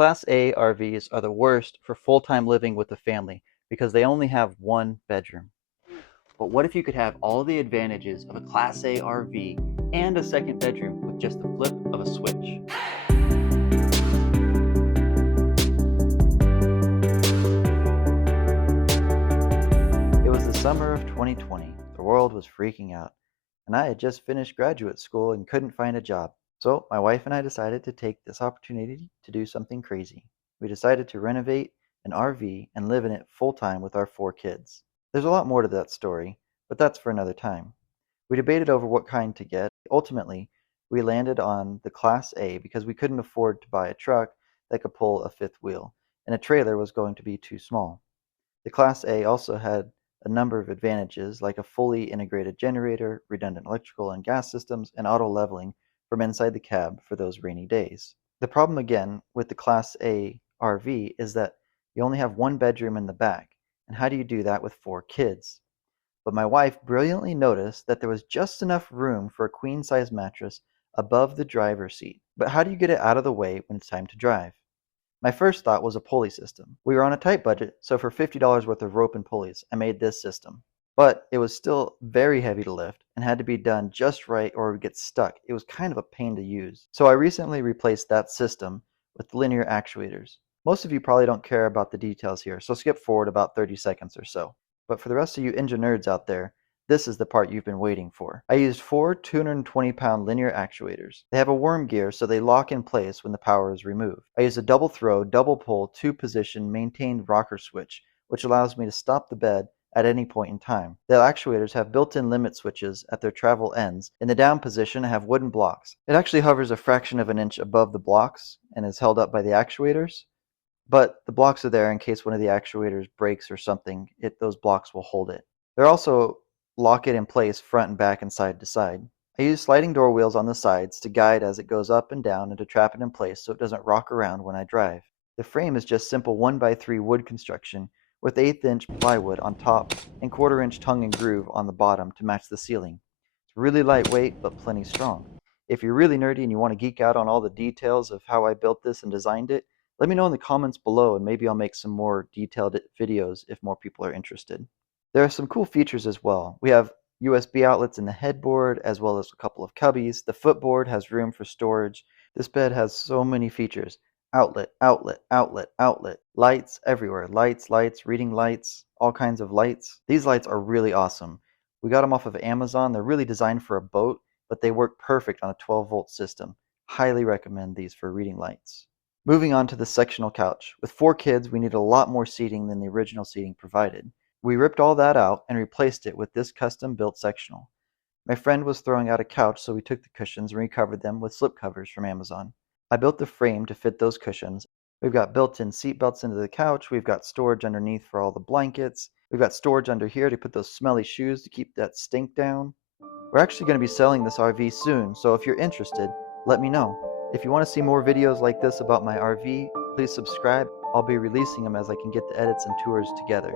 Class A RVs are the worst for full-time living with a family because they only have one bedroom. But what if you could have all the advantages of a Class A RV and a second bedroom with just the flip of a switch? It was the summer of 2020. The world was freaking out, and I had just finished graduate school and couldn't find a job. So my wife and I decided to take this opportunity to do something crazy. We decided to renovate an RV and live in it full time with our four kids. There's a lot more to that story, but that's for another time. We debated over what kind to get. Ultimately, we landed on the Class A because we couldn't afford to buy a truck that could pull a fifth wheel, and a trailer was going to be too small. The Class A also had a number of advantages like a fully integrated generator, redundant electrical and gas systems, and auto leveling from inside the cab for those rainy days. The problem again with the Class A RV is that you only have one bedroom in the back, and how do you do that with four kids? But my wife brilliantly noticed that there was just enough room for a queen size mattress above the driver's seat. But how do you get it out of the way when it's time to drive? My first thought was a pulley system. We were on a tight budget, so for $50 worth of rope and pulleys, I made this system. But it was still very heavy to lift and had to be done just right or it would get stuck. It was kind of a pain to use. So I recently replaced that system with linear actuators. Most of you probably don't care about the details here, so skip forward about 30 seconds or so. But for the rest of you engine nerds out there, this is the part you've been waiting for. I used four 220-pound linear actuators. They have a worm gear so they lock in place when the power is removed. I used a double throw, double pull, two-position maintained rocker switch, which allows me to stop the bed at any point in time. The actuators have built-in limit switches at their travel ends. In the down position, I have wooden blocks. It actually hovers a fraction of an inch above the blocks and is held up by the actuators. But the blocks are there in case one of the actuators breaks or something. Those blocks will hold it. They're also lock it in place front and back and side to side. I use sliding door wheels on the sides to guide as it goes up and down and to trap it in place so it doesn't rock around when I drive. The frame is just simple 1x3 wood construction with 1/8 inch plywood on top and 1/4 inch tongue and groove on the bottom to match the ceiling. It's really lightweight but plenty strong. If you're really nerdy and you want to geek out on all the details of how I built this and designed it, let me know in the comments below and maybe I'll make some more detailed videos if more people are interested. There are some cool features as well. We have USB outlets in the headboard as well as a couple of cubbies. The footboard has room for storage. This bed has so many features. Outlet, outlet, outlet, outlet. Lights everywhere. Lights, reading lights, all kinds of lights. These lights are really awesome. We got them off of Amazon. They're really designed for a boat, but they work perfect on a 12-volt system. Highly recommend these for reading lights. Moving on to the sectional couch. With four kids, we need a lot more seating than the original seating provided. We ripped all that out and replaced it with this custom-built sectional. My friend was throwing out a couch, so we took the cushions and recovered them with slip covers from Amazon. I built the frame to fit those cushions. We've got built-in seat belts into the couch. We've got storage underneath for all the blankets. We've got storage under here to put those smelly shoes to keep that stink down. We're actually going to be selling this RV soon, so if you're interested, let me know. If you want to see more videos like this about my RV, please subscribe. I'll be releasing them as I can get the edits and tours together.